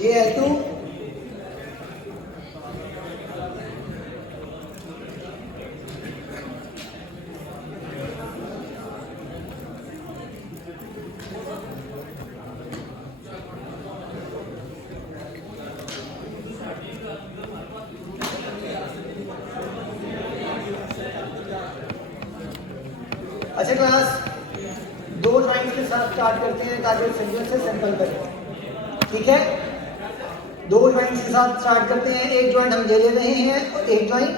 ये L2 अच्छा class, दो ड्राइंग्स के साथ स्टार्ट करते हैं ताकि सिंपल से सिंपल करें। ठीक है, दो ड्राइंग्स के साथ स्टार्ट करते हैं। एक जॉइंट हम ले रहे हैं और एक जॉइंट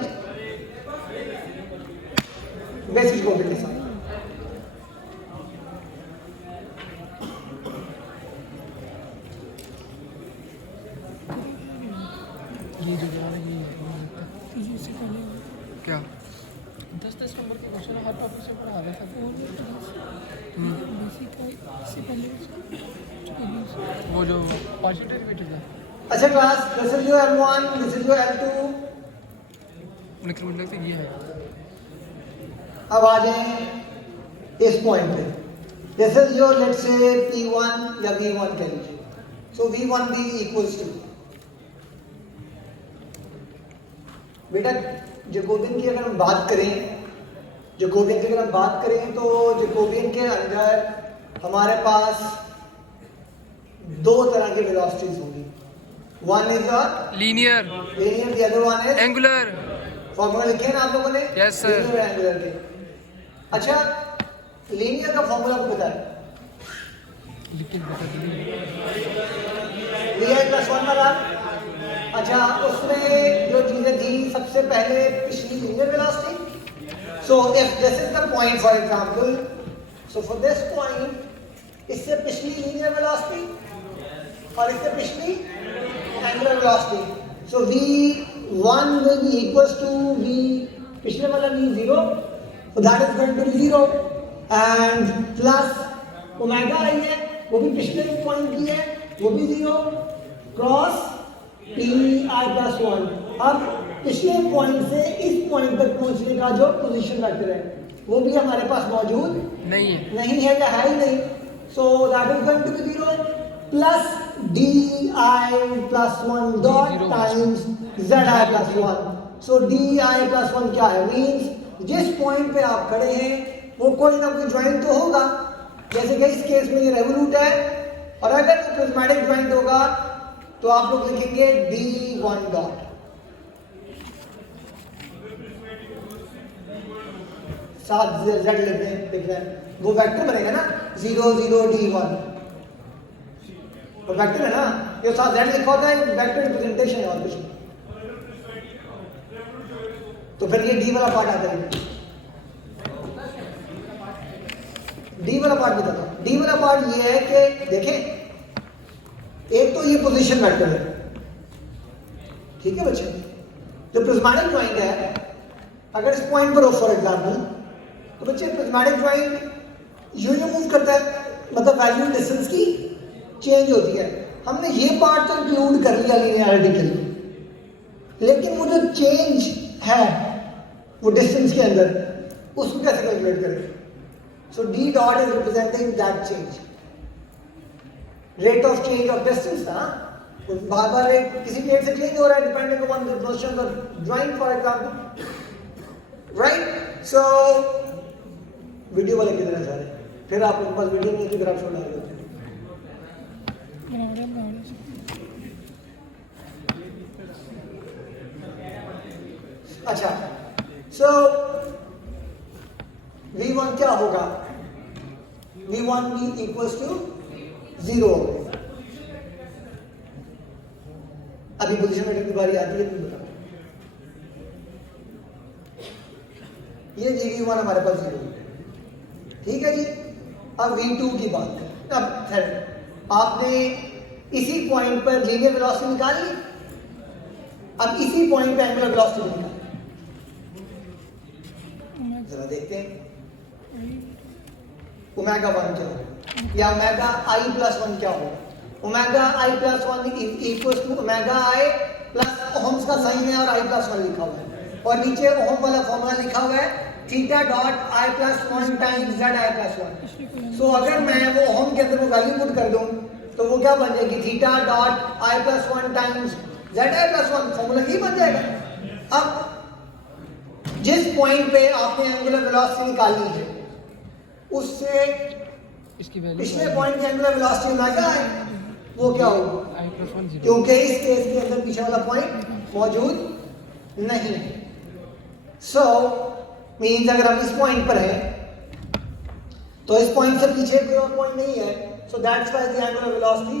बेसिक कोड के साथ। क्या 10-10 नंबर के क्वेश्चन हर टॉपिक से पढ़ा रहा था वो जो परसेंटेज बेटे था। अच्छा class, this is your L1, this is your L2। उनके मतलब तो ये है। अब आ जाए इस पॉइंट पे। This is your let's say P1 या V1 कह लीजिए। सो V1 भी इक्वल्स टू बेटा जैकोबियन की अगर हम बात करें, जैकोबियन की अगर हम बात करें तो जैकोबियन के अंदर हमारे पास दो तरह की वेलोसिटीज होंगी। One is linear, linear, the other one is angular. Formula लिखे हैं ना आप लोगों ने? Yes, sir. लीनियर एंगुलर के। अच्छा, लीनियर का फॉर्मूला आपको पता है? लिख के बता दीजिए। vi + 1 वाला। अच्छा, उसमें जो चीजें थी, सबसे पहले पिछली linear velocity. So if this is the point for example, so for this point इससे पिछली लीनियर वेलोसिटी और इससे पिछली angular velocity. So v1 will be equals to v पिछले वाला v 0, so that is going to be 0 and plus omega आई है, वो भी पिछले पॉइंट की है, वो भी 0 क्रॉस pi + 1। अब पिछले पॉइंट से इस पॉइंट तक पहुंचने का जो पोजीशन वेक्टर है वो भी हमारे पास मौजूद नहीं है या है ही नहीं। So that is going to be 0 plus di + 1 dot times zi + 1। So di + 1 क्या है? मींस जिस पॉइंट पे आप खड़े हैं वो कोई ना कोई ज्वाइंट तो होगा। जैसे कि इस केस में ये रेवोल्यूट है, और अगर वो प्रिज्मेटिक ज्वाइंट होगा तो आप लोग लिखेंगे d1 डॉट। साथ z लिखते हैं, लिख रहे हैं, वो वेक्टर बनेगा ना 0 0 d1, वो वेक्टर है ना, ये साथ z लिखा होता है, वेक्टर रिप्रेजेंटेशन है और कुछ नहीं। तो फिर ये d वाला पार्ट आता है। d वाला पार्ट बताता हूं। d वाला पार्ट ये है कि देखें, एक तो ये पोजीशन वेक्टर है, ठीक है बच्चे। जो प्रिज्मेटिक ज्वाइंट है, अगर इस पॉइंट पर हो फॉर एग्जांपल, तो बच्चे प्रिज्मेटिक ज्वाइंट यूं मूव करता है, मतलब वैल्यू डिस्टेंस की चेंज होती है। हमने ये पार्ट तो इंक्लूड कर लिया लीनियरिटी के लिए, लेकिन वो जो चेंज है वो डिस्टेंस के अंदर, उसको कैसे कैलकुलेट करें? सो d dot is representing that change, rate of change of distance ना, बार बार रेट किसी रेट से चेंज हो रहा है depending upon the position of joint for example, right. So video वाले किधर है सारे? फिर आप लोगों के पास वीडियो नहीं है, किधर आप सुन रहे हो? अच्छा, सो v1 क्या होगा? v1 भी इक्वल्स टू 0। अभी पोजीशन वेक्टर की बारी आती है, तुम बताओ। ये v1 हमारे पास 0 है, ठीक है जी। अब v2 की बात करें। अब खैर आपने इसी पॉइंट पर लीनियर वेलोसिटी निकाली, अब इसी पॉइंट पे एंगुलर वेलोसिटी निकाली। जरा देखते हैं ओमेगा 1 क्या होगा या ओमेगा i + 1 क्या होगा। Omega i + 1 equals to omega i plus ohms का साइन है और i + 1 लिखा हुआ है, और नीचे ओहम वाला फॉर्मूला लिखा हुआ है theta dot i + 1 times z i + 1। सो अगर मैं वो ओहम के अंदर वो वैल्यू पुट कर दूं तो वो क्या बन जाएगी, theta dot I plus one times Z I plus one, formula यही बन जाएगा। अब जिस पॉइंट पे आपने एंगुलर वेलोसिटी निकाली है उससे इसकी वैल्यू पिछले पॉइंट की एंगुलर वेलोसिटी ओमेगा है, वो क्या होगा, आई प्लस 1 0 क्योंकि इस केस के अंदर पीछे वाला पॉइंट मौजूद नहीं है। सो मीन्स अगर हम इस पॉइंट पर हैं तो इस पॉइंट से पीछे कोई और पॉइंट नहीं है, so that's why the angular velocity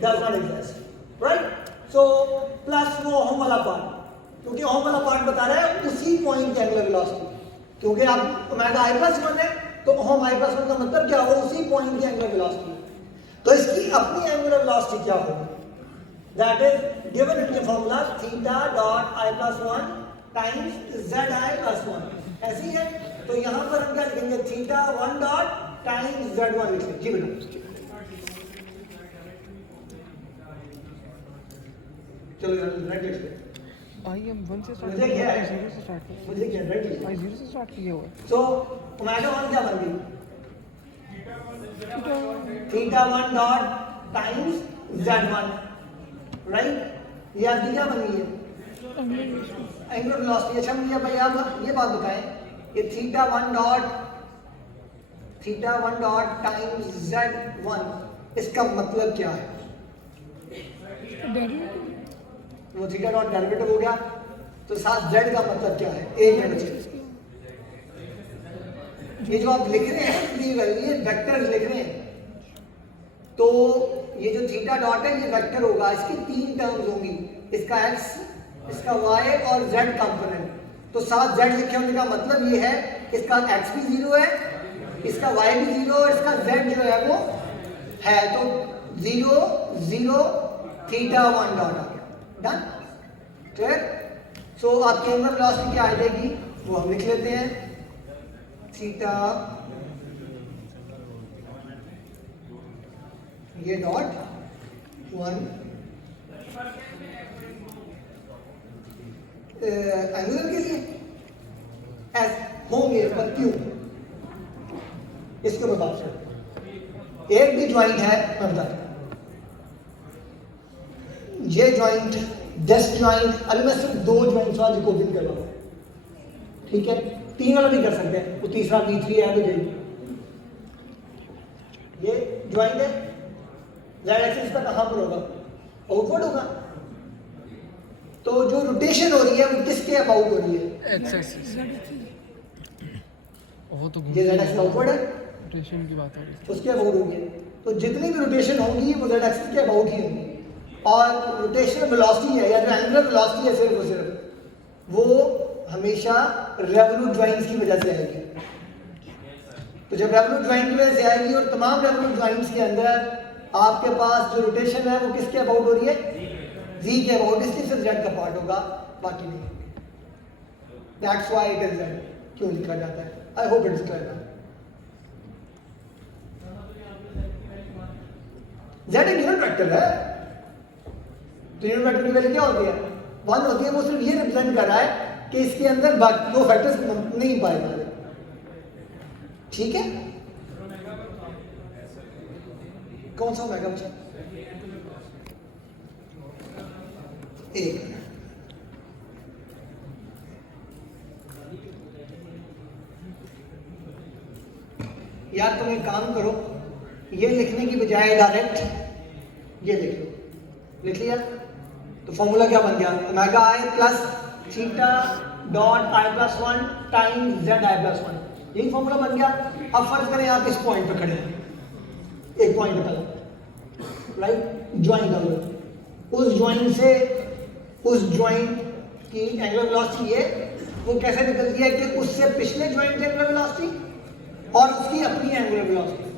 does not exist, right. So plus वो ओम वाला पार्ट, क्योंकि ओम वाला पार्ट बता रहा है उसी पॉइंट की एंगुलर वेलोसिटी, क्योंकि अब ओमेगा आई प्लस वन है तो ओम आई प्लस वन का मतलब क्या होगा, उसी पॉइंट की एंगुलर वेलोसिटी। तो इसकी अपनी एंगुलर वेलोसिटी क्या होगी, that is given in the formula theta dot I plus one times Z I plus one, ऐसी है। तो यहां पर हम क्या लिखेंगे, theta one dot times Z one लिखेंगे। जी बेटा चलो यार राइट लिखते आई एम 1 से स्टार्ट मुझे क्या है, 0 से स्टार्ट किया, मुझे क्या राइट लिखते। आई 0 से स्टार्ट किया हुआ है। सो ओमेगा वन क्या बन गई, theta one dot times Z one, right. ये आपकी क्या बन गई है, एंगुलर वेलोसिटी। अच्छा मुझे भाई आप ये बात बताएं, ये theta one dot times Z one, इसका मतलब क्या है, वो थीटा डॉट डेरिवेटिव हो गया, तो साथ जेड का मतलब क्या है, एक मिनट। ये जो आप लिख रहे हैं ये वेक्टर लिख रहे हैं, तो ये जो थीटा डॉट है ये वेक्टर होगा, इसकी तीन टर्म्स होंगी, इसका एक्स, इसका वाई और जेड कंपोनेंट। तो साथ जेड लिखे होने का मतलब ये है इसका एक्स भी जीरो है, इसका वाई भी जीरो और इसका जेड जो है वो है, तो 0 0 थीटा वन डॉट आ गया, डन, क्लियर। सो आपकी एंगुलर वेलोसिटी क्या आ जाएगी वो हम लिख लेते हैं, थीटा ये डॉट वन एंगुलर के लिए एस होंगे, पर क्यों इसको बता सकते। एक भी ज्वाइंट है मैं बता, ये ज्वाइंट डेस्क ज्वाइंट, अभी मैं सिर्फ दो ज्वाइंट्स वाला जैकोबियन कर रहा हूं, ठीक है, तीन वाला भी कर सकते हैं, वो तीसरा B3 है तो ये ज्वाइंट है, जेड एक्सिस पर कहां पर होगा, आउटवर्ड होगा, तो जो रोटेशन हो रही है वो किसके अबाउट हो रही है, एक्स एक्सिस, वो तो ये जेड एक्सिस आउटवर्ड है, रोटेशन की बात हो रही है, उसके अबाउट होगी। तो जितनी भी रोटेशन होगी वो जेड एक्सिस के अबाउट ही होगी, और रोटेशनल वेलोसिटी है या जो एंगुलर वेलोसिटी है सिर्फ और सिर्फ वो हमेशा रेवोल्यूट ज्वाइंट्स की वजह से आएगी। तो जब रेवोल्यूट ज्वाइंट की वजह से आएगी और तमाम रेवोल्यूट ज्वाइंट्स के अंदर आपके पास जो रोटेशन है वो किसके अबाउट हो रही है, जी के अबाउट, इसलिए सिर्फ जेड का पार्ट होगा, बाकी नहीं। That's why it is Z क्यों लिखा जाता है। I hope it is clear. Z एक यूनिट वेक्टर है, तो यूनिट वेक्टर की वैल्यू क्या होती है, 1 होती है। वो सिर्फ ये रिप्रेजेंट कर रहा है कि इसके अंदर बाकी दो फैक्टर्स नहीं पाए जा रहे, ठीक है। कौन सा ओमेगा बचा, एक यार तुम एक काम करो, ये लिखने की बजाय डायरेक्ट ये लिख लो, लिख लिया तो फॉर्मूला क्या बन गया, omega I plus theta dot I plus one times Z I plus one, यही फॉर्मूला बन गया। अब फर्ज करें आप इस पॉइंट पे खड़े हैं, एक पॉइंट पे राइट, ज्वाइंट अगर उस ज्वाइंट से उस ज्वाइंट की एंगुलर वेलोसिटी है वो कैसे निकलती है कि उससे पिछले ज्वाइंट की एंगुलर वेलोसिटी और उसकी अपनी एंगुलर वेलोसिटी,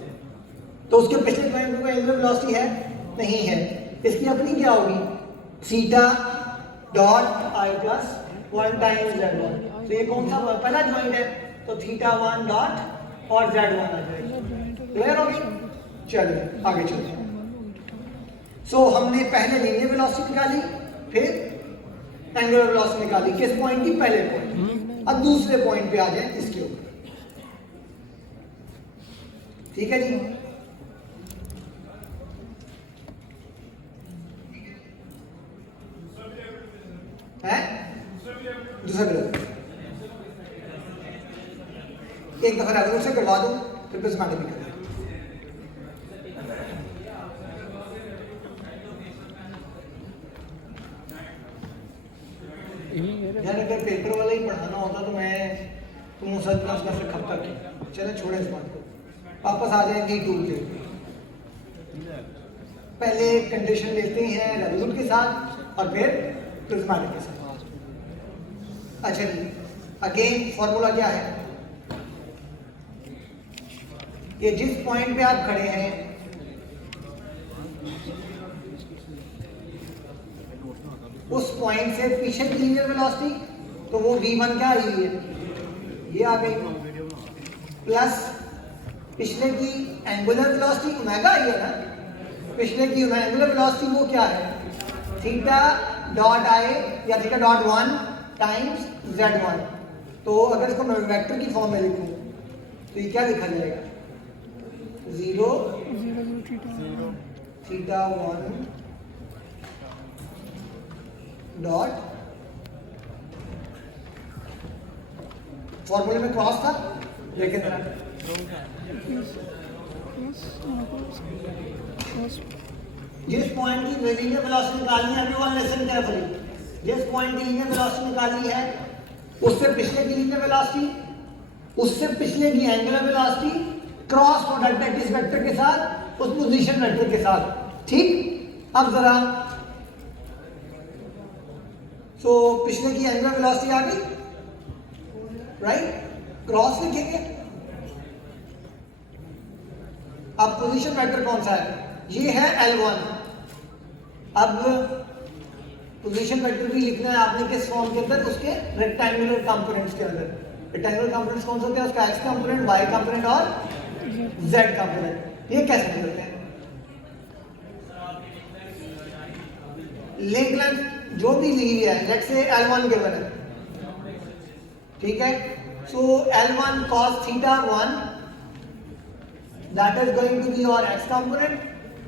तो उसके पिछले ज्वाइंट में एंगुलर वेलोसिटी है नहीं है, इसकी अपनी क्या होगी, theta dot I plus one times Z one. तो ये कौन सा पहला ज्वाइंट है, तो थीटा वन डॉट और जेड वन आ जाएगा, क्लियर हो गया। चलिए आगे चलते हैं। सो हमने पहले लीनियर वेलोसिटी निकाली, फिर एंगुलर वेलोसिटी निकाली, किस पॉइंट की, पहले पॉइंट। अब दूसरे पॉइंट पे आ जाए इसके ऊपर, ठीक है जी। है दूसरा कलर। एक दफा रेवोल्यूट से करवा दूं फिर प्रिज्मेटिक भी कर दूं। यार अगर पेपर वाला ही पढ़ाना होता तो मैं तुम सच में उसका फिर कब तक चले छोड़े इस बात को, वापस आ जाएंगे टूल के। पहले कंडीशन लेते हैं रेवोल्यूट के साथ और फिर प्रिज्मेटिक के साथ। अच्छा जी, अगेन फॉर्मूला क्या है? ये जिस पॉइंट पे आप खड़े हैं उस पॉइंट से पीछे की लीनियर वेलोसिटी तो वो v1 क्या आई है, ये आ गई, प्लस पिछले की एंगुलर वेलोसिटी ओमेगा आई है ना, पिछले की एंगुलर वेलोसिटी वो क्या है, थीटा डॉट आई या थीटा डॉट 1 टाइम्स z1। तो अगर इसको मैं वेक्टर की फॉर्म में लिखूं तो ये क्या लिखा जाएगा, 0 थीटा 1 डॉट, फॉर्मूले में क्रॉस था लेकिन जिस पॉइंट की लीनियर वेलोसिटी निकालनी है, एवरीवन लिसन केयरफुली, जिस पॉइंट की लीनियर वेलोसिटी निकालनी है उससे पिछले की लीनियर वेलोसिटी, उससे पिछले की एंगुलर वेलोसिटी, क्रॉस प्रोडक्ट है किस वेक्टर के साथ, उस पोजीशन वेक्टर के साथ। ठीक, अब जरा तो पिछले की एंगुलर वेलोसिटी आ गई, राइट, क्रॉस लिखेंगे। अब पोजीशन वेक्टर कौन सा है, ये है L1। अब पोजीशन वेक्टर भी लिखना है आपने किस फॉर्म के अंदर, उसके रेक्टेंगुलर कंपोनेंट्स के अंदर। रेक्टेंगुलर कंपोनेंट्स कौन से होते हैं, उसका x कंपोनेंट, y कंपोनेंट और z कंपोनेंट। ये कैसे करते हैं, लिंक लेंथ जो भी ली हुई है, लेट्स से L1 गिवन है, ठीक है। सो L1 cos theta 1 that is going to be your x component,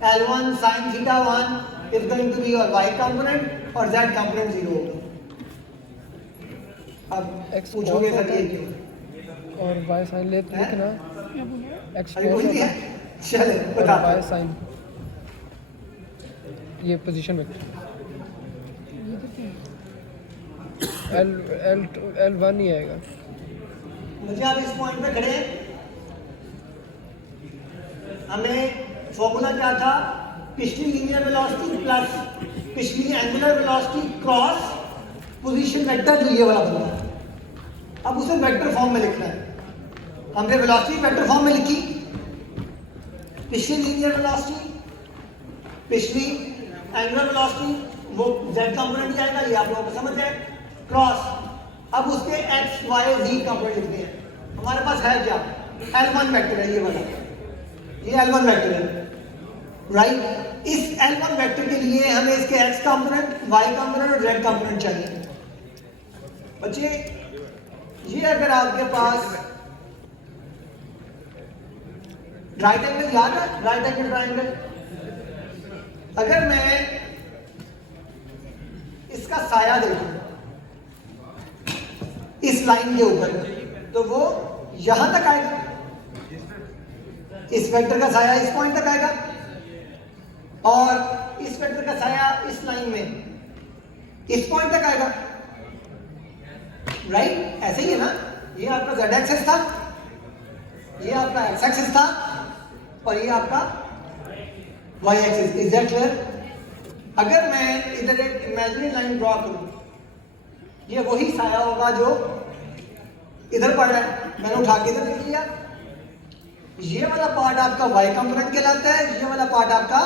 L1 sin theta 1 is going to be your y component और z component 0 होगा। अब X पूछोगे cos सर ये क्यों, और y sin ले हैं? लिखना x अभी cos बोल दिया, चले और बता। y sin, ये पोजीशन वेक्टर L1 ही आएगा। मुझे आप इस पॉइंट पे खड़े हैं, हमें फॉर्मूला क्या था, पिछली लीनियर वेलोसिटी प्लस पिछली angular velocity cross position vector, जो ये वाला बना है। अब उसे वेक्टर फॉर्म में लिखना है। हमने वेलोसिटी वेक्टर फॉर्म में लिखी, पिछली लीनियर वेलोसिटी, पिछली एंगुलर वेलोसिटी, वो z कंपोनेंट जाएगा, ये आप लोगों को समझ जाए, क्रॉस। अब उसके x y z कंपोनेंट लिखते हैं। हमारे पास है क्या, L1 वेक्टर है, ये वाला, ये L1 वेक्टर है, राइट। इस L1 वेक्टर के लिए हमें इसके x कंपोनेंट, y कंपोनेंट और z कंपोनेंट चाहिए। बच्चे ये अगर आपके पास राइट एंगल याद है, राइट एंगल ट्रायंगल, अगर मैं इसका साया देखूं इस लाइन के ऊपर तो वो यहां तक आएगा, इस वेक्टर का साया इस पॉइंट तक आएगा, और इस वेक्टर का साया इस लाइन में इस पॉइंट तक आएगा, राइट। ऐसे ही है ना, ये आपका z एक्सिस था, ये आपका x एक्सिस था और ये आपका y axis. Is that clear? अगर मैं इधर एक इमेजिनरी लाइन ड्रॉ करूं, ये वही साया होगा जो इधर पड़ रहा है, मैंने उठा के इधर लिख लिया। ये वाला पार्ट आपका y कंपोनेंट कहलाता है, ये वाला पार्ट आपका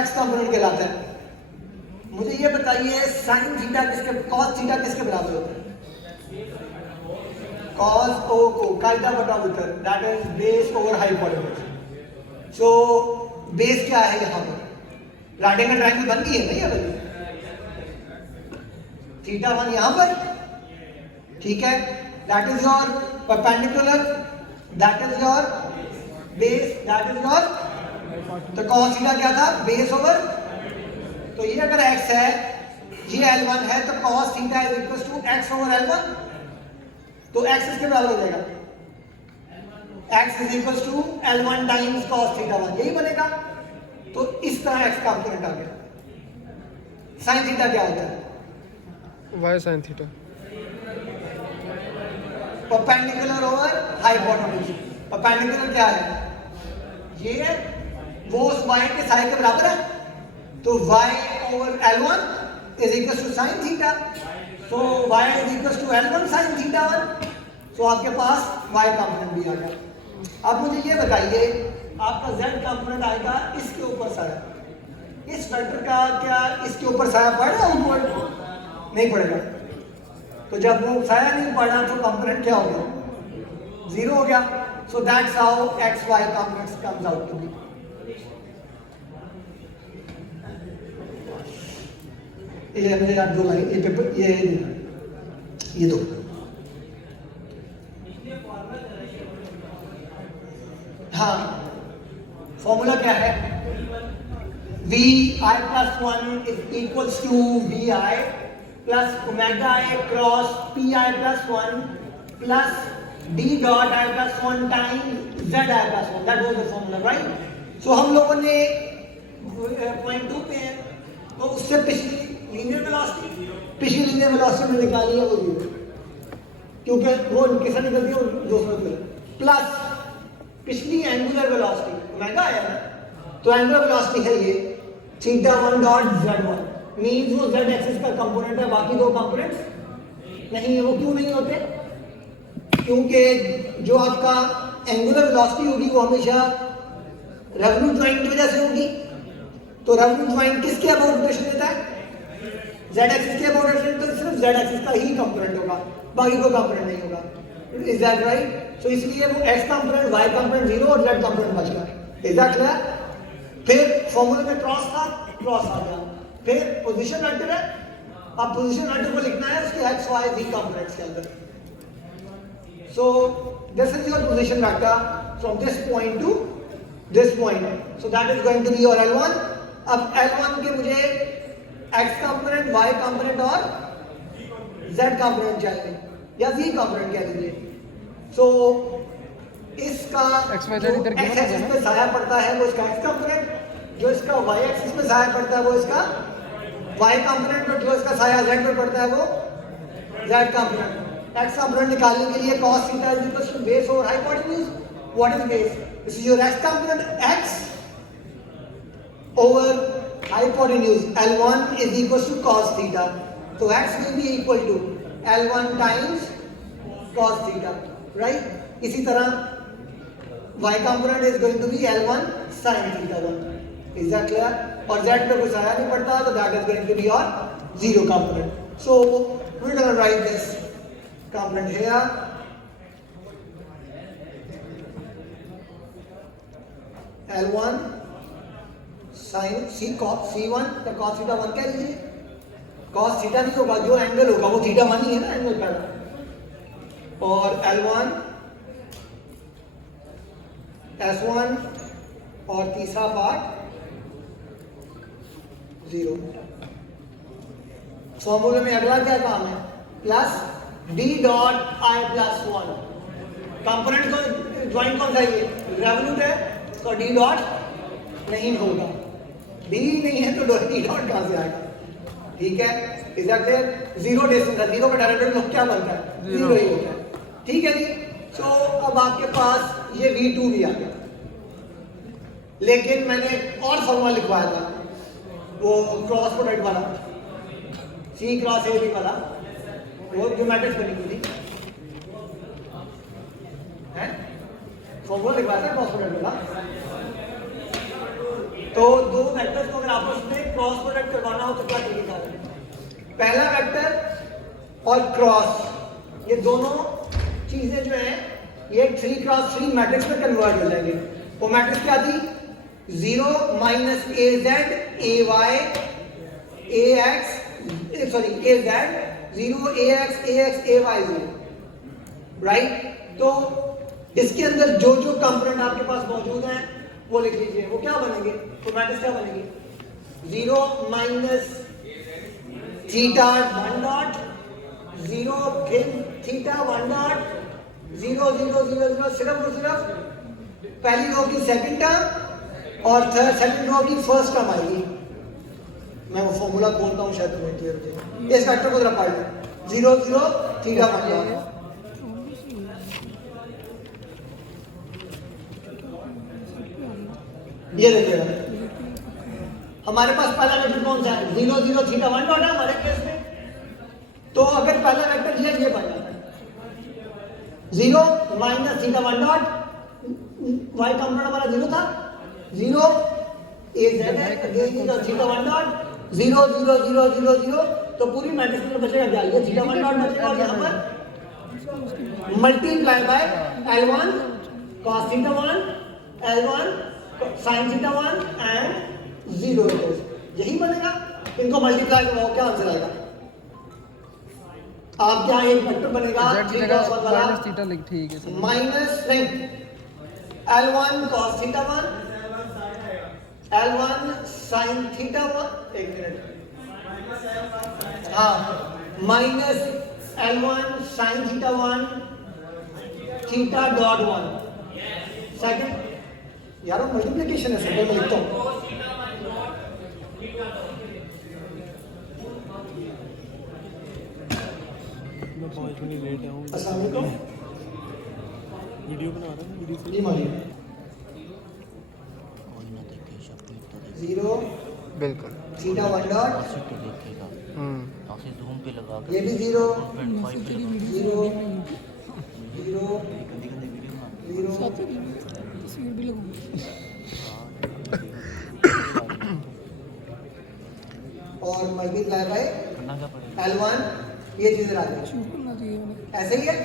x कंपोनेंट कहलाता है। मुझे ये बताइए sin थीटा किसके, cos थीटा किसके बराबर होता है? cos o को कायदा बताओ इधर, that is base over hypotenuse. So base क्या है यहाँ पर, राइट एंगल ट्रायंगल बन गई है ना ये वाली, थीटा 1 यहाँ पर, ठीक है, that is your perpendicular, that is your base, that is your, तो cos थीटा क्या था, बेस ओवर, तो ये अगर x है, ये L1 है तो cos theta is equal to x over L1, तो x इसके बराबर हो जाएगा, x is equal to L1 times cos theta 1, यही बनेगा। तो इस तरह x का कंपोनेंट आ गया। sin थीटा क्या होता है? y sin theta. Perpendicular over hypotenuse. Perpendicular क्या है? ये है, वो उस y के साइन के बराबर है, तो y over L1 is equal to sin theta, so y is equal to L1 sin theta 1, so आपके पास y कंपोनेंट भी आ गया। अब मुझे ये बताइए, आपका z कंपोनेंट आएगा इसके ऊपर साया, इस वेक्टर का क्या इसके ऊपर साया पड़ेगा? ऊपर नहीं पड़ेगा, तो जब वो साया नहीं पड़ा तो कंपोनेंट क्या हो गया? 0 हो गया। So that's how x y components comes out to be. ये मुझे याद दो लाइन, ये पेपर ये दो। हाँ, फॉर्मूला क्या है? vi plus 1 is equals to vi plus omega i cross pi plus 1 plus d dot I plus 1 times z I plus 1. That was the formula, right? So हम लोगों ने पॉइंट 2 पे है, तो उससे पिछली लीनियर वेलोसिटी में निकाली है वो जीरो, क्योंकि वो किससे निकलती है? दूसरा प्लस पिछली एंगुलर वेलोसिटी ओमेगा है ना, तो एंगुलर वेलोसिटी है ये थीटा 1 डॉट z1, मींस वो z एक्सिस का कंपोनेंट है, बाकी दो कंपोनेंट्स नहीं है। वो क्यों नहीं होते? क्योंकि जो आपका एंगुलर वेलोसिटी होगी वो हमेशा रेवोल्यूट ज्वाइंट की वजह से होगी, तो रेवोल्यूट ज्वाइंट किसके अबाउट रोटेशन देता है? z एक्सिस के अबाउट रोटेशन, तो सिर्फ z एक्सिस का ही कंपोनेंट होगा, बाकी कोई कंपोनेंट नहीं होगा। Is that right? सो इसलिए वो x कंपोनेंट, y कंपोनेंट 0 और z कंपोनेंट बच गया। Is that clear? फिर फॉर्मूले में क्रॉस था, क्रॉस आ गया। फिर पोजीशन वेक्टर है, अब पोजीशन वेक्टर को लिखना है उसके x y z कंपोनेंट्स के अंदर। So this is your position vector from this point to this point, so that is going to be your L1। अब L1 के मुझे x कंपोनेंट, y कंपोनेंट और z कंपोनेंट चाहिए, या z component कह लीजिए। सो इसका x y z जो इधर x गिवन हो एक्सिस गया पे साया पड़ता है वो इसका x कंपोनेंट, जो इसका y एक्सिस पे साया पड़ता है वो इसका y कंपोनेंट, और जो इसका साया z पे पड़ता है वो z कंपोनेंट। x कंपोनेंट निकालने के लिए cos theta is equal to base over hypotenuse. What is base? This is your x component, x over hypotenuse L1 is equal to cos theta, तो x will be equal to L1 times cos theta, right? इसी तरह y component is going to be L1 sin theta 1. Is that clear? और z पे कुछ आया नहीं पड़ता, तो that is going to be your 0 component. So we're going to write this component here. L1 sin C1 या cos theta 1 कह लीजिए। cos theta नहीं होगा, जो एंगल होगा वो theta 1 ही है ना, एंगल पैदा। और L1 S1 और तीसरा पार्ट 0। फॉर्मूले में अगला क्या काम है? Plus d dot I plus 1। Component को ज्वाइंट कौन सा है? रेवोल्यूट है, तो d डॉट नहीं होगा, d नहीं है तो d डॉट कहां से आएगा? ठीक है, इज दैट क्लियर? 0 डिस्टेंस है, 0 का डायरेक्ट लोग क्या बनता है? 0 ही होता है। ठीक है जी। सो अब आपके पास ये V2 भी आ गया, लेकिन मैंने और फॉर्मूला लिखवाया था, वो क्रॉस प्रोडक्ट वाला, C क्रॉस A B वाला, वो जो मैट्रिक्स बनी हुई थी, है फॉर्मूला लिखवाया था क्रॉस प्रोडक्ट वाला। तो दो वेक्टर्स को अगर आपस में क्रॉस प्रोडक्ट करवाना हो तो क्या तरीका है? पहला वेक्टर और क्रॉस, ये दोनों चीजें जो हैं ये 3x3 मैट्रिक्स में कन्वर्ट हो जाएंगे। वो मैट्रिक्स क्या थी? 0 minus AZ AY AX, sorry AZ 0 AX AX AY 0, right? तो इसके अंदर जो जो कंपोनेंट आपके पास मौजूद हैं वो लिख लीजिए। वो क्या बनेंगे? तो मैट्रिक्स क्या बनेगी? 0 माइनस थीटा 1 डॉट 0 फिर थीटा 1 डॉट 0 0 0 0 सिर्फ और सिर्फ पहली रो की सेकंड टर्म और सेकंड रो की फर्स्ट टर्म आएगी। मैं वो फॉर्मूला बोलता हूँ शायद तुम्हें क्लियर हो जाए। इस वेक्टर को जरा पढ़ लो 0 0 थीटा 1 डॉट। ये देखो यार हमारे पास पहला वेक्टर कौन सा है 0 0 थीटा 1 डॉट है हमारे केस में। तो अगर पहला वेक्टर ये बन जाता है 0 minus theta 1 dot Y component हमारा 0 था 0 ए जेड है अगेन थीटा 1 डॉट 0 0 0 0 0 तो पूरी मैट्रिक्स में बचेगा क्या ये थीटा 1 डॉट बचेगा और यहाँ पर multiply by L1 cos theta 1 L1 sin theta 1 and 0 यही बनेगा। इनको मल्टीप्लाई करो क्या आंसर आएगा आप क्या एक वेक्टर बनेगा माइनस थीटा लिख ठीक है सर माइनस नहीं L1 cos theta 1 L1 sin theta 1 एक मिनट हाँ minus L1 sin theta 1 theta dot 1 second यार मल्टीप्लिकेशन है सिंपल में लिखता हूँ अस्सलाम वालेकुम वीडियो बना रहा हूँ वीडियो जी मालिक 0 बिल्कुल थीटा 1 डॉट जूम पे लगा ये भी 0 0 0 0 तस्वीर भी लगाऊंगा और मल्टीप्लाई बाय करना क्या पड़ेगा L1 ये चीजें आ गई शूट करना चाहिए उन्हें ऐसे ही है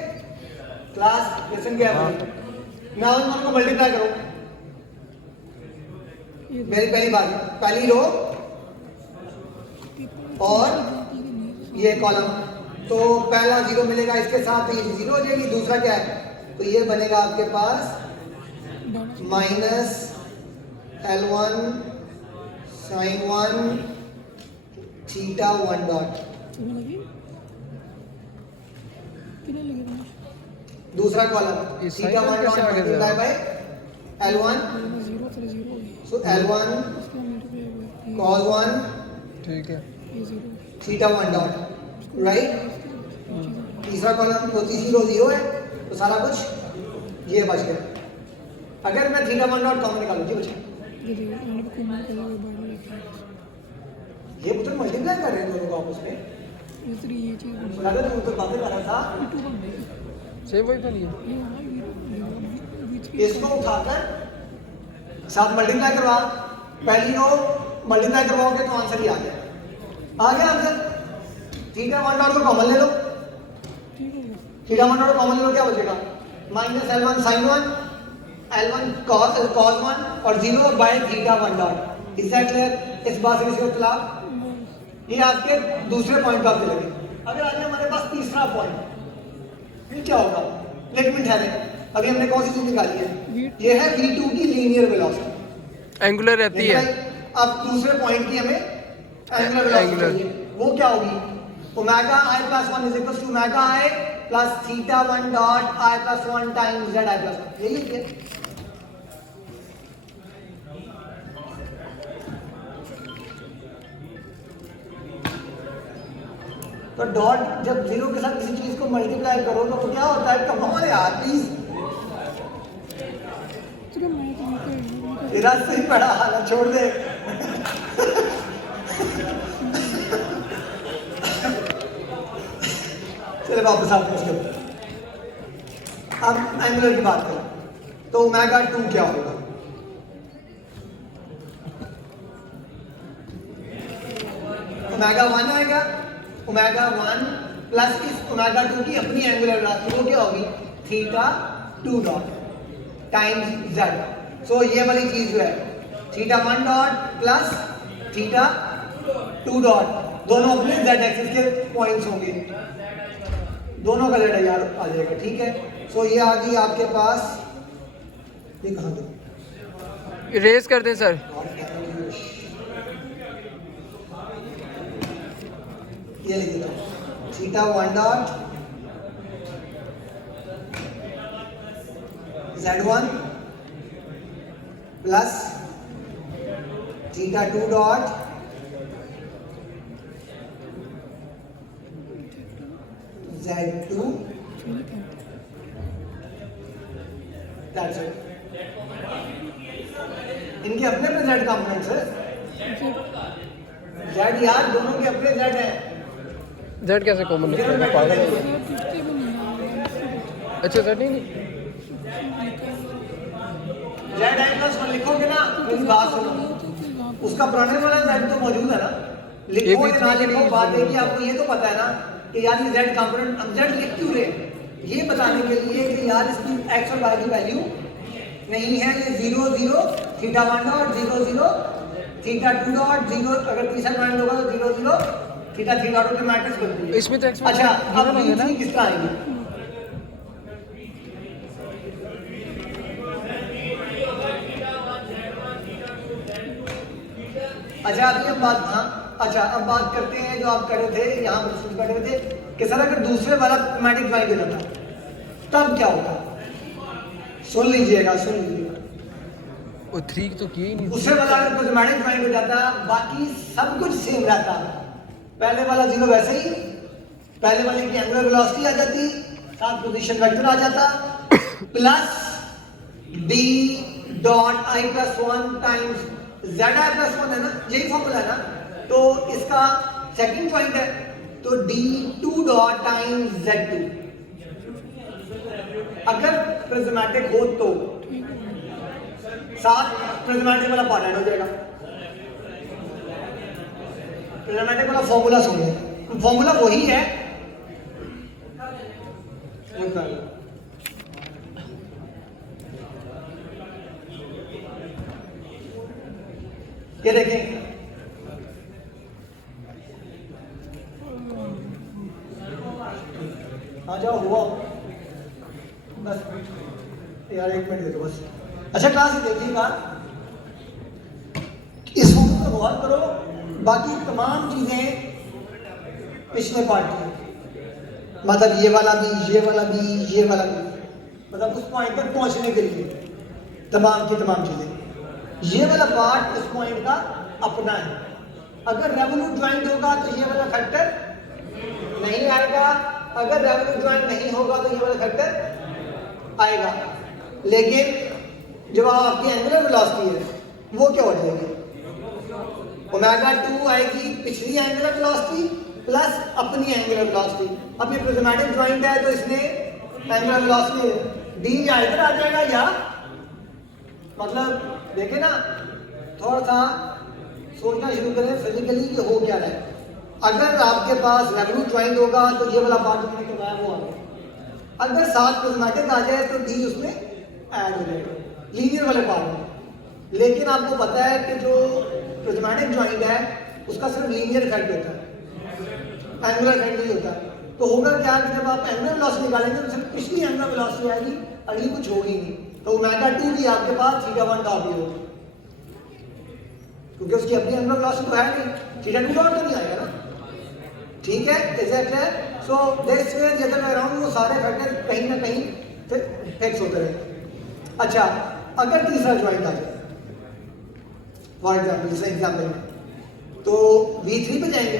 क्लास क्वेश्चन क्या है मैं उन दोनों को मल्टीप्लाई करो मेरी पहली बात पहली रो और ये कॉलम तो पहला 0 मिलेगा इसके साथ तो ये 0 हो जाएगी दूसरा क्या है तो ये बनेगा आपके पास minus L1 sin 1 theta 1 dot तुम्हें लगी कितने लगे तुम्हें दूसरा कॉलम ये थीटा 1 साइन डॉट कैसे आगे मल्टीप्लाई बाय L1 जीरो तेरे जीरो हो गई सो L1 इसका मल्टीप्लाई हुआ cos 1 ठीक है ये जीरो थीटा 1 डॉट राइट तीसरा कॉलम तो 0 0 है तो सारा कुछ ये बच गया अगर मैं थीटा 1 डॉट कॉमन निकालूं जी बचा ये देखो मैंने भी कॉमन कर लिया बाहर लेके ये पुत्र मल्टीप्लाई कर रहे हैं दोनों को आपस में ये तेरी ये चीज बन लगा तो तो बातें कर रहा था गई 2 बन गई सेम वही बनी है ये हमारा बीच में इसको उठाकर साथ मल्टीप्लाई करवा पहली रो मल्टीप्लाई करवाओगे तो आंसर ही आ गया आंसर थीटा 1 डॉट को कॉमन ले लो ठीक है थीटा 1 डॉट कॉमन ले लो क्या बचेगा minus L1 sin 1 L1 cos 1 और 0 by theta 1 dot is that clear इस बात से इसके खिलाफ ये आपके दूसरे पॉइंट पे आपके लगे अगर आज हमारे पास तीसरा पॉइंट फिर क्या होगा लेट में ठहरे अभी हमने कौन सी चीज निकाली है ये है v2 की लीनियर वेलोसिटी एंगुलर रहती है अब दूसरे पॉइंट की हमें एंगुलर वेलोसिटी चाहिए वो क्या होगी omega i plus 1 is equals to omega i plus theta 1 dot I plus 1 times z I plus 1 यही है तो डॉट जब 0 के साथ किसी चीज को मल्टीप्लाई करो तो क्या होता है कमाल यार प्लीज चलो मैं तो तेरा सही पड़ा हाल छोड़ दे चले वापस आते हैं इसके अब एंगुलर की बात करें तो ओमेगा 2 क्या होगा ओमेगा 1 आएगा ओमेगा 1 प्लस इस ओमेगा 2 की अपनी एंगुलर वेलोसिटी वो क्या होगी थीटा 2 डॉट टाइम्स z सो ये वाली चीज जो है theta 1 dot plus theta 2 dot दोनों अपने z एक्सिस के पॉइंट्स होंगे दोनों का z यार आ जाएगा ठीक है सो ये आ गई आपके पास ये कहां गई इरेज कर दें सर ये लिख देता हूँ theta 1 dot z1 plus theta 2 dot z2 that's it. इनके अपने अपने z कंपोनेंट्स है z यार दोनों के अपने z हैं जेड कैसे कॉमन z है पागल है अच्छा जेड नहीं प्लस वन लिखोगे ना मेरी बात सुनो उसका पुराने वाला z तो मौजूद है ना लिखो या ना लिखो बात है कि आपको ये तो पता है ना कि यार ये z कंपोनेंट हम z लिख क्यों रहे हैं ये बताने के लिए कि यार इसकी x और y की वैल्यू नहीं है ये 0 0 थीटा 1 डॉट 0 0 थीटा 2 डॉट 0 अगर तीसरा पॉइंट होगा तो 0 0 थीटा 3 डॉट के मैट्रिक्स बनती है इसमें तो x अच्छा अब ये किस तरह आएगी अच्छा अभी हम बात हाँ अच्छा अब बात करते हैं जो आप कर रहे थे यहाँ पर डिस्कस कर रहे थे कि सर अगर दूसरे वाला मैट्रिक्स ज्वाइन हो जाता तब क्या होगा सुन लीजिएगा वो 3 तो किए ही नहीं दूसरे वाला अगर मैट्रिक्स ज्वाइन हो जाता बाकी सब कुछ सेम रहता पहले वाला 0 वैसे ही पहले वाले की एंगुलर वेलोसिटी आ जाती साथ पोजीशन वेक्टर आ जाता plus d dot i plus 1 times zi plus 1 है ना यही फॉर्मूला है ना तो इसका सेकंड पॉइंट है तो d2 डॉट टाइम्स z2 अगर प्रिज्मेटिक हो तो साथ प्रिज्मेटिक वाला पार्ट ऐड हो जाएगा प्रिज्मेटिक वाला फॉर्मूला सुनिए फॉर्मूला वही है ये देखें आ जाओ हुआ बस यार 1 मिनट दे दो बस अच्छा क्लास देखिएगा इस फॉर्मूले को गौर करो बाकी तमाम चीजें पिछले पार्ट की मतलब ये वाला भी मतलब उस पॉइंट तक पहुंचने के लिए तमाम की तमाम चीजें ये वाला पार्ट उस पॉइंट का अपना है अगर रेवोल्यूट ज्वाइंट होगा तो ये वाला फैक्टर नहीं आएगा अगर रेवोल्यूट ज्वाइंट नहीं होगा तो ये वाला फैक्टर आएगा लेकिन जब आपकी एंगुलर वेलोसिटी है वो क्या हो जाएगी ओमेगा 2 आएगी पिछली एंगुलर वेलोसिटी प्लस अपनी एंगुलर वेलोसिटी अब ये प्रिज्मेटिक ज्वाइंट है तो इसमें एंगुलर वेलोसिटी d या इधर आ जाएगा या मतलब देखे ना थोड़ा सा सोचना शुरू करें फिजिकली कि हो क्या रहा है अगर आपके पास रेवोल्यूट ज्वाइंट होगा तो ये वाला पार्ट जो मैंने करवाया वो आ गया अगर साथ प्रिज्मेटिक आ जाए तो d उसमें ऐड हो जाएगा लीनियर वाले पार्ट में लेकिन आपको पता है कि जो प्रिज्मेटिक ज्वाइंट है उसका सिर्फ लीनियर इफेक्ट होता है एंगुलर इफेक्ट नहीं होता तो होगा क्या कि जब आप एंगुलर वेलोसिटी निकालेंगे तो सिर्फ पिछली एंगुलर वेलोसिटी आएगी अगली कुछ होगी नहीं तो ओमेगा 2 भी आपके पास थीटा 1 डॉट भी होगी क्योंकि उसकी अपनी एंगुलर वेलोसिटी तो है नहीं थीटा 2 डॉट तो नहीं आएगा ना ठीक है इज है so this way the other way around वो सारे फैक्टर कहीं ना कहीं फिक्स होते रहे अच्छा अगर तीसरा ज्वाइंट आ जाए फॉर एग्जाम्पल जैसे एग्जाम्पल में तो v3 पे जाएंगे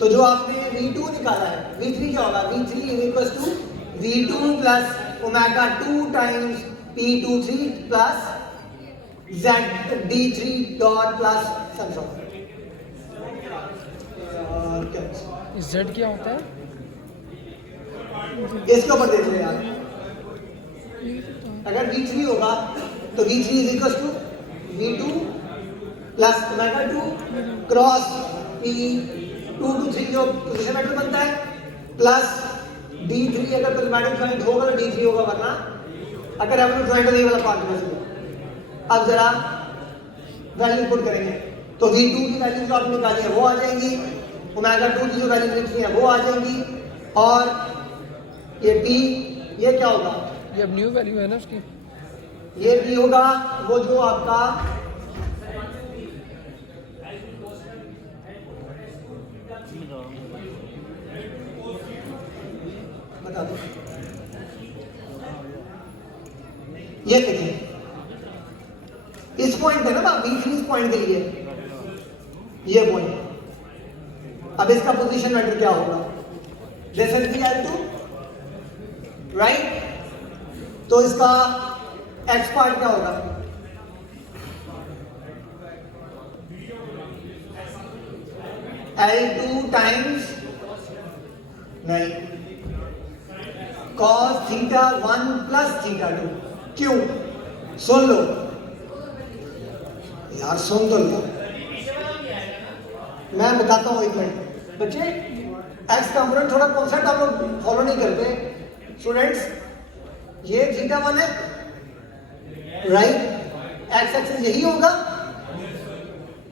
तो जो आपने v2 निकाला है v3 क्या होगा v3 equals to v2 plus omega 2 times p23 plus d3 dot plus some Z क्या होता है इसके ऊपर देख ले यार अगर v3 होगा तो v3 equals to v2 plus omega 2 cross p2 to 3 जो पोजीशन वेक्टर बनता है प्लस d3 अगर प्रिज्मेटिक ज्वाइंट होगा तो d3 होगा वरना अगर रेवोल्यूट ज्वाइंट हो ये वाला पार्ट में अब जरा वैल्यू पुट करेंगे तो v2 की वैल्यू जो आपने निकाली है वो आ जाएंगी ओमेगा 2 की जो वैल्यू लिखी है वो आ जाएंगी और ये p ये क्या होगा ये अब न्यू वैल्यू है ना उसकी ये p होगा वो जो आपका ये देखें, इस पॉइंट पे ना V3 इस पॉइंट के लिए, ये पॉइंट, अब इसका पोजीशन वेक्टर क्या होगा? This is L2, right? तो इसका x पार्ट क्या होगा? L2 टाइम्स नहीं, cos थीटा 1 प्लस थीटा 2। क्यों? सुन लो यार, सुन तो लो, मैं बताता हूं एक मिनट। बच्चे एक्स कंपोनेंट थोड़ा कॉन्सेप्ट आप लोग फॉलो नहीं करते स्टूडेंट्स। ये थीटा 1 है, राइट? एक्स एक्सिस यही होगा,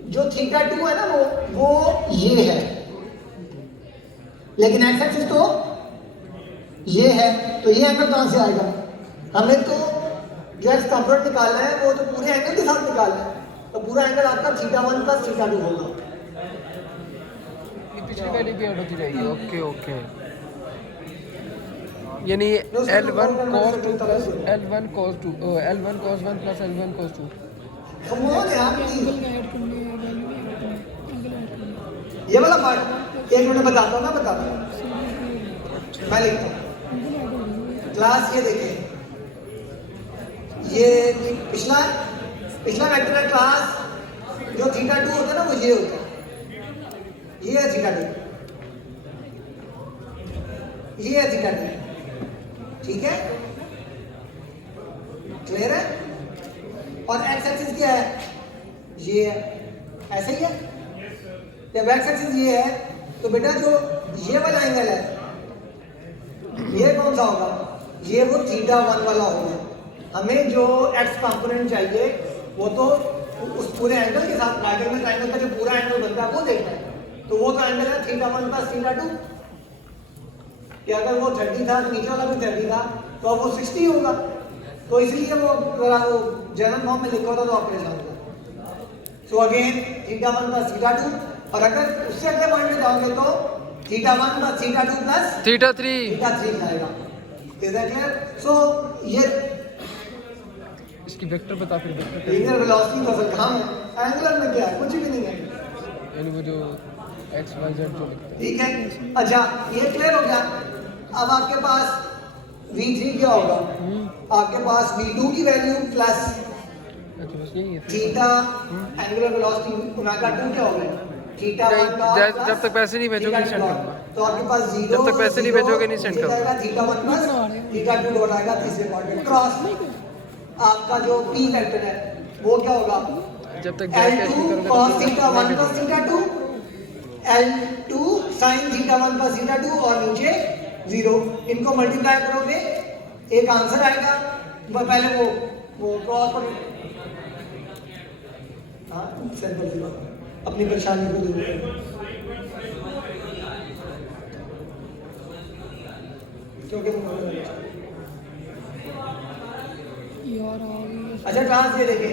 जो थीटा 2 है ना वो ये है, लेकिन एक्स एक्सिस तो ये है, तो ये एंगल कहां से आएगा? हमें तो जो एक्स कंपोनेंट निकालना है वो तो पूरे एंगल के साथ निकालना है, तो पूरा एंगल आपका थीटा 1 प्लस थीटा 2 होगा। ये पिछली वैल्यू भी ऐड होती रहेगी। ओके ओके, यानी L1 cos 2 plus L1 cos 2 L1 cos 1 plus L1 cos 2। Come on यार, एंगल ऐड करनी है, वैल्यू नहीं ऐड करनी, एंगल ऐड करनी ये वाला पार्ट एक मिनट बताता हूँ, मैं बताता हूँ, मैं लिखता हूँ। क्लास ये देखें, ये पिछला वेक्टर है क्लास, जो थीटा 2 होता है ना वो ये होता है, ये है थीटा 2, ये है थीटा 2, ठीक है? क्लियर है? और एक्स एक्सिस क्या है? ये है, ऐसे ही है। जब एक्स एक्सिस ये है तो बेटा जो ये वाला एंगल है ये कौन सा होगा? ये वो थीटा 1 वाला होगा। हमें जो एक्स कंपोनेंट चाहिए वो तो उस पूरे एंगल के साथ ट्रायंगल में ट्रायंगल का जो पूरा एंगल बनता है वो देखना है, तो वो तो एंगल है थीटा 1 प्लस थीटा 2। कि अगर वो 30 था तो नीचे वाला भी 30 था, तो अब वो 60 होगा, तो इसलिए वो जनरल फॉर्म में लिखा होता तो आप परेशान होगा। So again theta 1 plus theta 2, और अगर उससे अगले पॉइंट में जाओगे तो theta 1 plus theta 2 plus theta 3 आएगा। Is that clear? सो ये इसकी वेक्टर बता, फिर वेक्टर लीनियर वेलोसिटी का असल काम है, एंगुलर में क्या है? कुछ भी नहीं है, यानी वो जो x y z जो लिखते हैं। ठीक है? अच्छा, ये क्लियर हो गया। अब आपके पास V3 क्या होगा? आपके पास V2 की वैल्यू प्लस अच्छा बस यही है। थीटा एंगुलर वेलोसिटी ओमेगा 2 क्या होगा? थीटा 1 जब तक पैसे नहीं भेजोगे नहीं सेंड करना। तो आपके पास 0 जब तक पैसे नहीं भेजोगे नहीं सेंड करना। जाएगा थीटा 1 प्लस थीटा 2 डॉट आएगा तीसरे पॉइंट पे क्रॉस। आपका जो P वेक्टर है वो क्या होगा? जब तक गैस कैश नहीं L2 करोगे cos theta 1 plus theta 2, L2 sin theta 1 plus theta 2 और नीचे 0। इनको मल्टीप्लाई करोगे एक आंसर आएगा। पहले वो क्रॉस पर, हाँ सिंपल सी बात, अपनी परेशानी को दूर करो। क्योंकि यार आ गई। अच्छा क्लास ये देखें,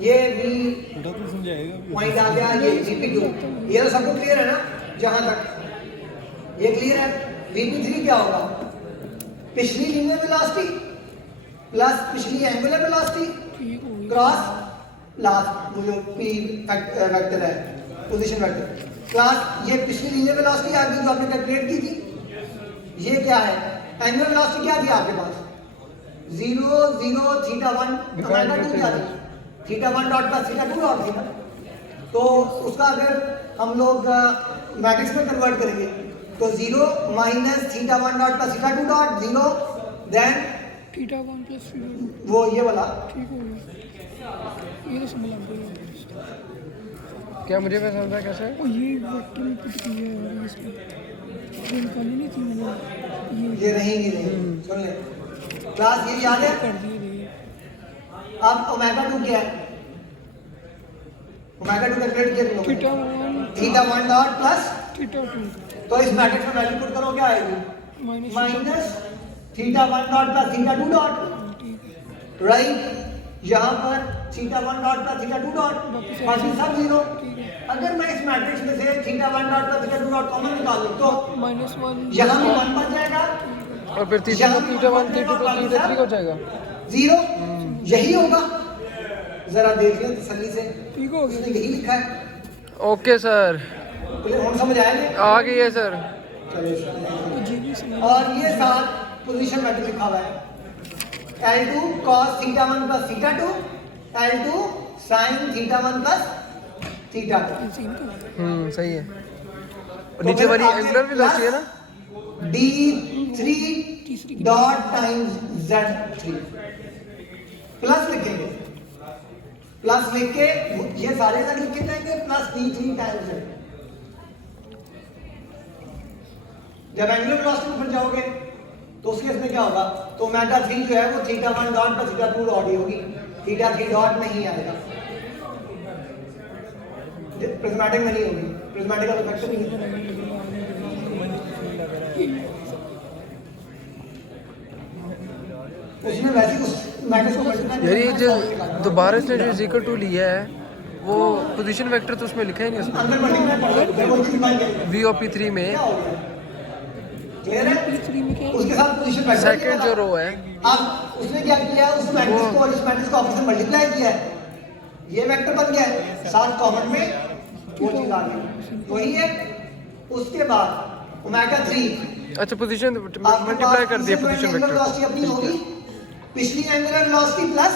ये भी पॉइंट आ गया, ये VP2, ये तो सबको क्लियर है ना? जहां तक ये क्लियर है। VP3 क्या होगा? पिछली लीनियर वेलोसिटी प्लस पिछली एंगुलर वेलोसिटी ठीक हो गई। क्रॉस लास्ट वो जो P वेक्टर है, पोजीशन वेक्टर। क्लास ये पिछली लीनियर वेलोसिटी आ गई जो आपने कैलकुलेट की थी। ये क्या है? एंगुलर वेलोसिटी क्या थी आपके पास? 0 0 थीटा 1 ओमेगा 2 क्या थी? Theta 1 dot plus theta 2 dot थी ना। तो उसका अगर हम लोग मैट्रिक्स में कन्वर्ट करेंगे तो 0 minus theta 1 dot plus theta 2 dot 0, then theta 1 plus theta 2 वो ये वाला। ठीक हो गया। ये तो समझ लग गई। क्या मुझे पता समझा कैसे? और ये वेक्टर में पुट किया है और इसमें ये निकाली नहीं थी मैंने, ये रहेंगी नहीं, सुन ले क्लास, ये याद है? कर दिए थे। अब ओमेगा 2 क्या है? ओमेगा 2 कैलकुलेट किया तुम लोगों थीटा ने। 1 थीटा 1 डॉट प्लस, थीटा 2 तो इस मैट्रिक्स में वैल्यू पुट करो क्या आएगी? Minus minus theta 1 dot plus theta 2 dot, ठीक है। राइट? यहाँ पर theta 1 dot plus theta 2 dot, बाकी सब 0। ठीक है। अगर मैं इस मैट्रिक्स में से theta 1 dot plus theta 2 dot common निकाल लूं तो -1 यहाँ भी 1 बच जाएगा, और फिर थीटा 1 थीटा 2 थीटा 3 हो जाएगा। 0। यही होगा, जरा देख लें तसल्ली से। ठीक हो गया। उसने यही लिखा है। ओके सर, हम समझ आएंगे। आ गई है सर। चलिए तो जी भी समझ और ये साथ पोजीशन मैटर लिखा हुआ है, L2 cos θ1 plus θ2, L2 sin θ1 plus θ2। सही है। और तो नीचे फिर वाली आगे एंगुलर वेलोसिटी है ना, d3 dot times z3 plus लिखेंगे, प्लस लिख के ये सारे अलग लिखे जाएंगे, प्लस d3 टाइम्स z। जब एंगुलर वेलोसिटी में फिर जाओगे तो उस केस में क्या होगा, तो ओमेगा 3 जो है वो θ1 डॉट प्लस θ2 डॉट ही होगी, θ3 डॉट नहीं आएगा, प्रिज्मेटिक में नहीं होगी, प्रिज्मेटिक का इफेक्ट नहीं है। उसमें वैसे उस मैट्रिक्स को मल्टीप्लाई यार ये जो दोबारा से जो इक्वल टू लिया है वो पोजीशन वेक्टर तो उसमें लिखा ही नहीं उसमें। अंदर मल्टीप्लाई कर दो, मल्टीप्लाई करेंगे VOP3 में क्या हो गया, क्लियर है? P3 में क्या है? उसके साथ पोजीशन वेक्टर सेकंड जो रो है, अब उसने क्या किया, उस मैट्रिक्स को और इस मैट्रिक्स को आपस में मल्टीप्लाई किया है, ये वेक्टर बन गया है, साथ कॉमन में वो चीज आ गई, वही है। उसके बाद ओमेगा 3 अच्छा पोजीशन मल्टीप्लाई कर दिया पोजीशन वेक्टर वेलोसिटी अपनी होगी, पिछली एंगुलर वेलोसिटी प्लस,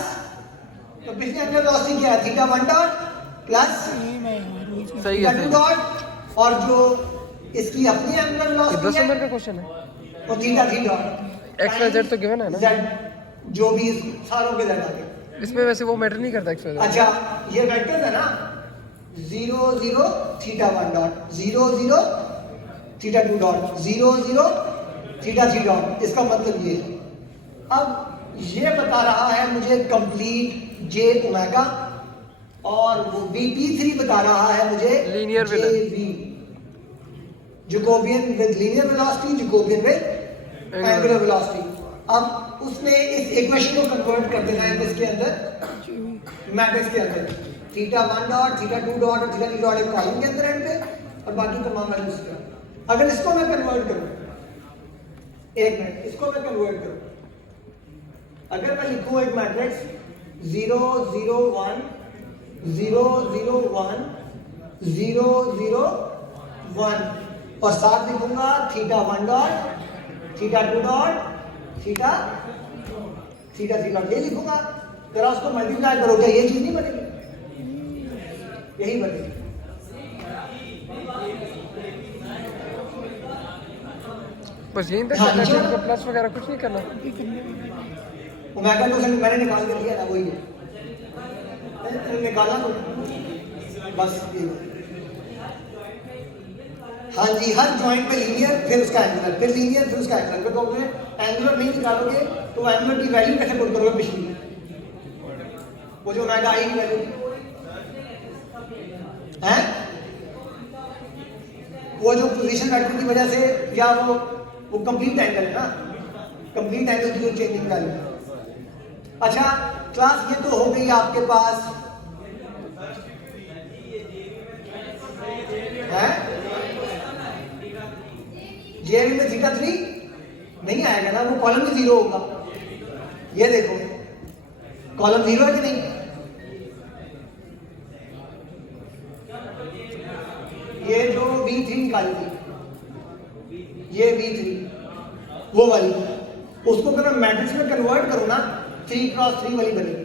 तो पिछली एंगुलर वेलोसिटी क्या है, θ1 डॉट प्लस ये मैं यार वही चीज़। सही है, θ2 सही है। डॉट, और जो इसकी अपनी एंगुलर ये 10 वेलोसिटी नंबर है का क्वेश्चन है। वो θ3 डॉट X Y Z तो गिवन है ना, z, जो भी इस सारों के z आ गए। इसमें वैसे वो मैटर नहीं करता X Y Z। अच्छा ये वेक्टर्स है ना, 0 0 θ1 डॉट, 0 0 θ2 डॉट, 0 0 θ3 डॉट, इसका मतलब ये है। अब ये बता रहा है मुझे कंप्लीट जे ओमेगा, और वो VP3 बता रहा है मुझे Linear with JV, Jacobian with linear velocity, Jacobian with angular velocity. अब उसने इस इक्वेशन को कन्वर्ट कर देना है इसके अंदर, मैट्रिक्स के अंदर, θ1 डॉट, θ2 डॉट और θ3 डॉट एक कॉलम के अंदर एंड पे, और बाकी तमाम वैल्यूज का। अगर इसको मैं कन्वर्ट करूं, एक मिनट, इसको मैं कन्वर्ट करूं, अगर मैं लिखूं एक मैट्रिक्स 0 0 1 0 0 1 0 0 1, और साथ लिखूंगा θ1 डॉट, θ2 डॉट, θ3 डॉट, ये लिखूंगा। जरा उसको मल्टीप्लाई करो, क्या ये चीज नहीं बनेगी, यही बनेगी। बस यही तक हाँ, करना जो- चाहिए, इनका प्लस वगैरह कुछ नहीं करना। ओमेगा तो मैंने निकाल के दिया था, वही है, निकालना तो बस ये। हाँ जी, हर पॉइंट पे लीनियर, फिर उसका एंगुलर, फिर लीनियर, फिर उसका एंगुलर। अगर तो एंगुलर नहीं निकालोगे तो एंगुलर की वैल्यू कैसे पुट करोगे पिछली, वो जो ओमेगा आई की वैल्यू है, वो जो पोजीशन वेक्टर की वजह से, या वो कंप्लीट एंगल है ना, कंप्लीट एंगल की जो चेंजिंग वैल्यू। अच्छा क्लास, ये तो हो गई आपके पास है, जेबी में θ3 नहीं आएगा ना, वो कॉलम में 0 होगा। ये देखो कॉलम 0 है कि नहीं, ये जो V3 निकाली थी, ये V3 वो वाली, उसको अगर मैं मैट्रिक्स में कन्वर्ट करूं ना, 3 क्रॉस 3 वाली बनेगी।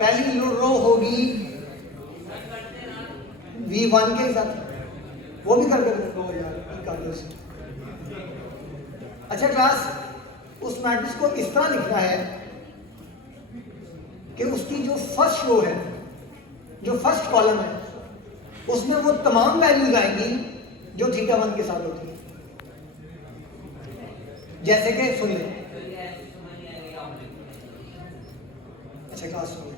पहली रो होगी V1 के साथ, वो भी कर दो यार, कर दो इसे। अच्छा क्लास, उस मैट्रिक्स को इस तरह लिखना है कि उसकी जो फर्स्ट रो है, जो फर्स्ट कॉलम है, उसमें वो तमाम वैल्यूज आएंगी जो θ1 के साथ होती है। जैसे कि सुन ले, अच्छा क्लास सुन ले,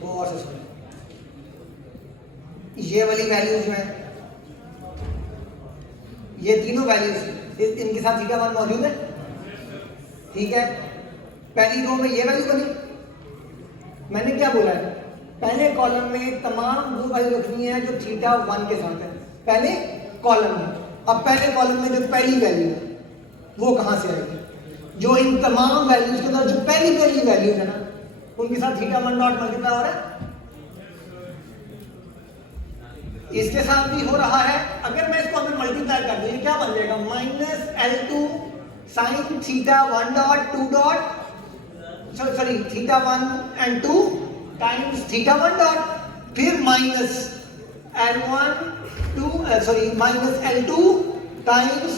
वो और से सुन ले, ये वाली वैल्यूज जो है, ये तीनों वैल्यूज इनके साथ θ1 मौजूद है, ठीक है। पहली रो में ये वैल्यू बनी, मैंने क्या बोला है, पहले कॉलम में तमाम वो वैल्यू रखनी है जो θ1 के साथ है, पहले कॉलम में। अब पहले कॉलम में जो पहली वैल्यू है वो कहां से आएगी, जो इन तमाम वैल्यूज के अंदर जो पहली पहली वैल्यूज है ना उनके साथ थीटा वन डॉट मल्टीप्लाई हो रहा है। इसके साथ भी हो रहा है। अगर मैं इसको अगर मल्टीप्लाई कर दूं ये क्या बन जाएगा, minus L2 sine theta one dot two dot sorry theta one and two times theta one dot, फिर minus L1 two sorry minus L2 times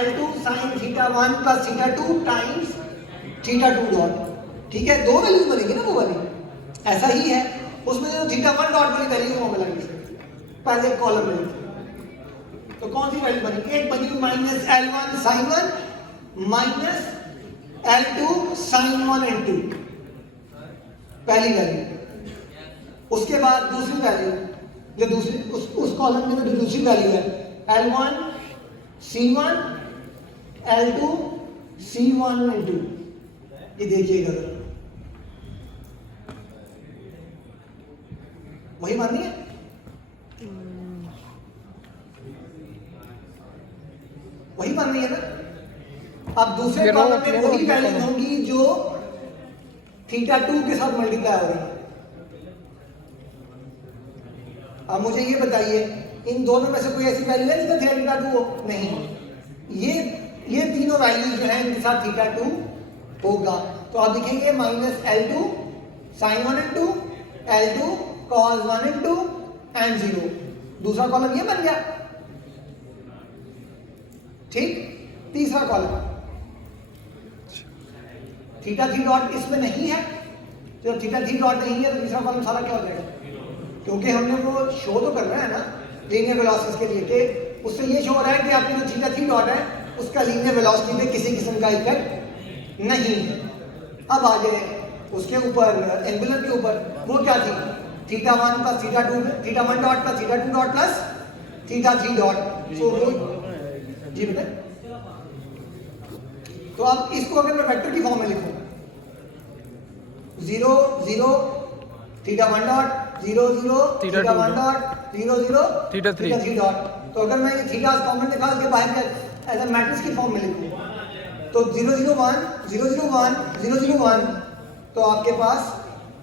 L2 sine theta one plus theta two times theta two dot. ठीक है, दो values बनेगी ना वो वाली, ऐसा ही है। उसमें जो थीटा वन डॉट वाली वैल्यू वो मिलेगी पहले कॉलम में, तो कौन सी वैल्यू बनेगी, एक बनेगी minus L1 sine one minus L2 sine one and two, पहली वैल्यू। उसके बाद दूसरी वैल्यू जो दूसरी उस कॉलम में जो दूसरी वैल्यू है L1 C1 L2 C1 and to, ये देखिएगा वही माननी है। वही माननी है ना। अब दूसरे कॉलम में वही वैल्यू होंगी जो थीटा टू के साथ मल्टीप्लाई हो रही है। अब मुझे ये बताइए इन दोनों में से कोई ऐसी वैल्यू है जिसका थीटा टू हो? नहीं। ये तीनों वैल्यूज जो है इनके साथ थीटा टू होगा। तो आप लिखेंगे minus L2 sine one and two L2 cos one and two and zero. दूसरा कॉलम ये बन गया। ठीक, तीसरा कॉलम थीटा थ्री डॉट इसमें नहीं है, तो थीटा थ्री डॉट नहीं है तो तीसरा कॉलम सारा क्या हो जाएगा, क्योंकि हमने वो शो तो करना है ना लीनियर वेलोसिटी के लिए कि उससे ये शो हो रहा है कि आपकी जो थीटा थ्री डॉट है उसका लीनियर वेलोसिटी में किसी किस्म का इफेक्ट नहीं है। अब आ जाए उसके ऊपर एंगुलर के ऊपर, वो क्या थी theta one plus theta two, theta one dot plus theta two dot plus theta three dot. So वो जी बेटा, तो अब इसको अगर मैं वेक्टर की फॉर्म में लिखूं 0 0 theta one dot 0 0 theta one dot 0 0 theta three dot, तो अगर मैं ये थीटा कॉमन निकाल के बाहर एज अ मैट्रिक्स की फॉर्म में लिखूं तो 0 0 1 0 0 1 0 0 1, तो आपके पास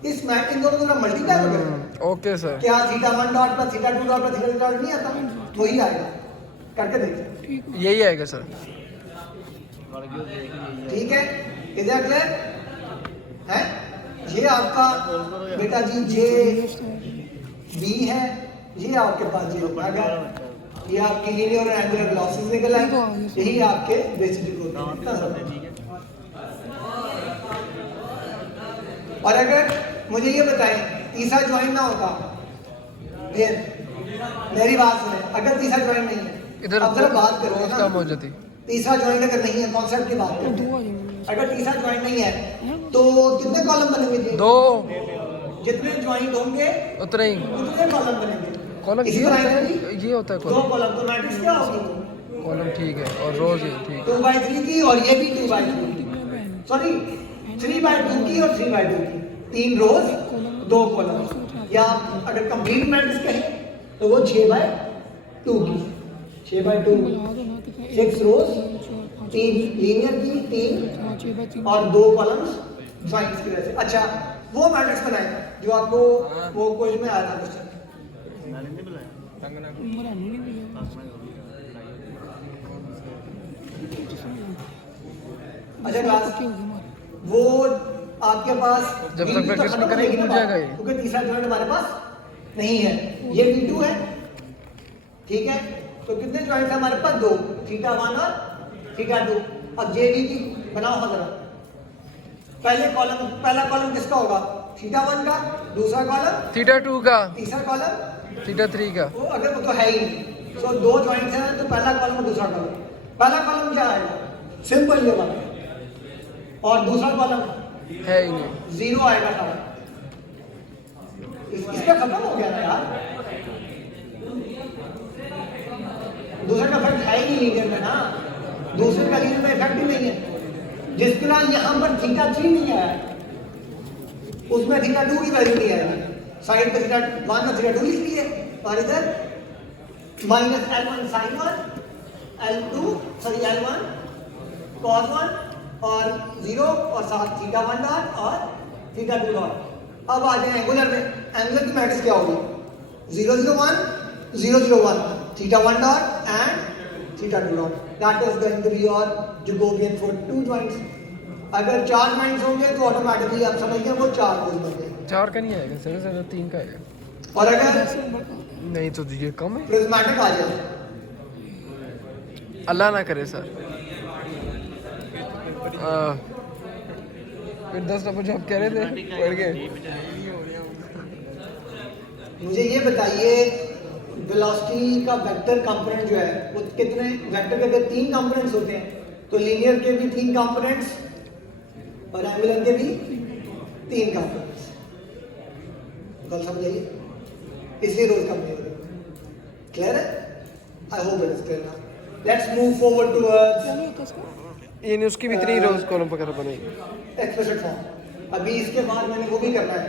इस मैट इन दोनों को मल्टीप्लाई हो गया। ओके सर, क्या theta one dot plus theta two dot plus theta three dot नहीं आता, वही आएगा। करके देखिए, यही आएगा सर। ठीक है, इधर क्लियर है। ये आपका बेटा जी जे बी है, ये आपके पास जे आ गया, ये आपकी लीनियर और एंगुलर वेलोसिटी निकल आई, यही आपके बेसिक डिफरेंस। और अगर मुझे ये बताएं तीसरा ज्वाइन ना होता, फिर मेरी बात सुने, अगर तीसरा ज्वाइन नहीं है इधर अब जरा बात करो ना, कम हो जाती। तीसरा ज्वाइन अगर नहीं है, कॉन्सेप्ट की बात करो, अगर तीसरा ज्वाइन नहीं है तो कितने कॉलम बनेंगे? दो, जितने ज्वाइंट होंगे उतने ही उतने कॉलम बनेंगे। कॉलम इसी ये तरह होता है है, कि ये होता है दो कॉलम। कॉलम तो मैट्रिक्स क्या होगी, कॉलम ठीक है, और रोज ये ठीक 2/3 की, और ये भी 2/3 की, सॉरी 3/2 की और 3/2 की, 3 रोज 2 कॉलम। या अगर कंप्लीट मैट्रिक्स कहें तो वो 6/2 की, 6/2 6 रोज, 3 लीनियर की, 3 और 2 कॉलम्स ज्वाइंट्स की वजह से। अच्छा, वो मैट्रिक्स बनाए जो आपको वो क्वेश्चन में आया था क्वेश्चन। अच्छा क्लास, वो आपके पास जब तक V2 प्रैक्टिस खत्म नहीं करेंगे होगी भूल ना, जाएगा ये। क्योंकि तीसरा ज्वाइंट हमारे पास नहीं है, ये V2 है। ठीक है, तो कितने ज्वाइंट है हमारे पास? 2, थीटा 1 और थीटा 2। अब JD की बनाओ जरा। पहला कॉलम किसका होगा? थीटा 1 का, दूसरा कॉलम थीटा 2 का, तीसरा कॉलम थीटा 3 का। वो अगर वो तो है ही नहीं, तो 2 ज्वाइंट है तो पहला कॉलम और दूसरा कॉलम। पहला कॉलम क्या आएगा? सिंपल ये वाला, और दूसरा कॉलम है ही नहीं, 0 आएगा सारा। इसका खत्म हो गया ना यार, दूसरे का इफेक्ट है ही नहीं लीनियर में ना, दूसरे का लीनियर में इफेक्ट ही नहीं है। जिसके लिए यहाँ पर थीटा 3 नहीं आया, उसमें थीटा 2 की वैल्यू नहीं आएगी, साइड पे थीटा 1 और थीटा 2 लिख लिए, और इधर minus L1 sign 1 L2 sorry L1 cos 1 और 0 और साथ थीटा 1 डॉट और थीटा 2 डॉट। अब आ जाए एंगुलर में, एंगुलर की मैट्रिक्स क्या होगी? 0 0 1 0 0 1 theta 1 dot and theta 2 dot. That is going to be your Jacobian for two joints. अगर 4 जॉइंट्स होंगे तो ऑटोमेटिकली आप समझ गए वो 4 कोस बन गए। 4 का नहीं आएगा सर, सर 3 का आएगा। और अगर नहीं तो ये कम है। प्रिज्मेटिक आ जाए, अल्लाह ना करे सर। फिर 10 नंबर जो आप कह रहे थे पढ़ गए। मुझे ये बताइए वेलोसिटी का वेक्टर कंपोनेंट जो है वो कितने, वेक्टर के अगर 3 कंपोनेंट्स होते हैं तो लीनियर के भी 3 कंपोनेंट्स और एंगुलर के भी 3 कंपोनेंट्स। गल समझ आइए, इसलिए रोज कम नहीं हो रही। क्लियर है? I hope it is clear now. Let's move forward towards क्या नहीं होता इसका? ये उसकी भी 3 रोज कॉलम वगैरह बनेगी एक्सप्रेशन फॉर्म। अभी इसके बाद मैंने वो भी करना है,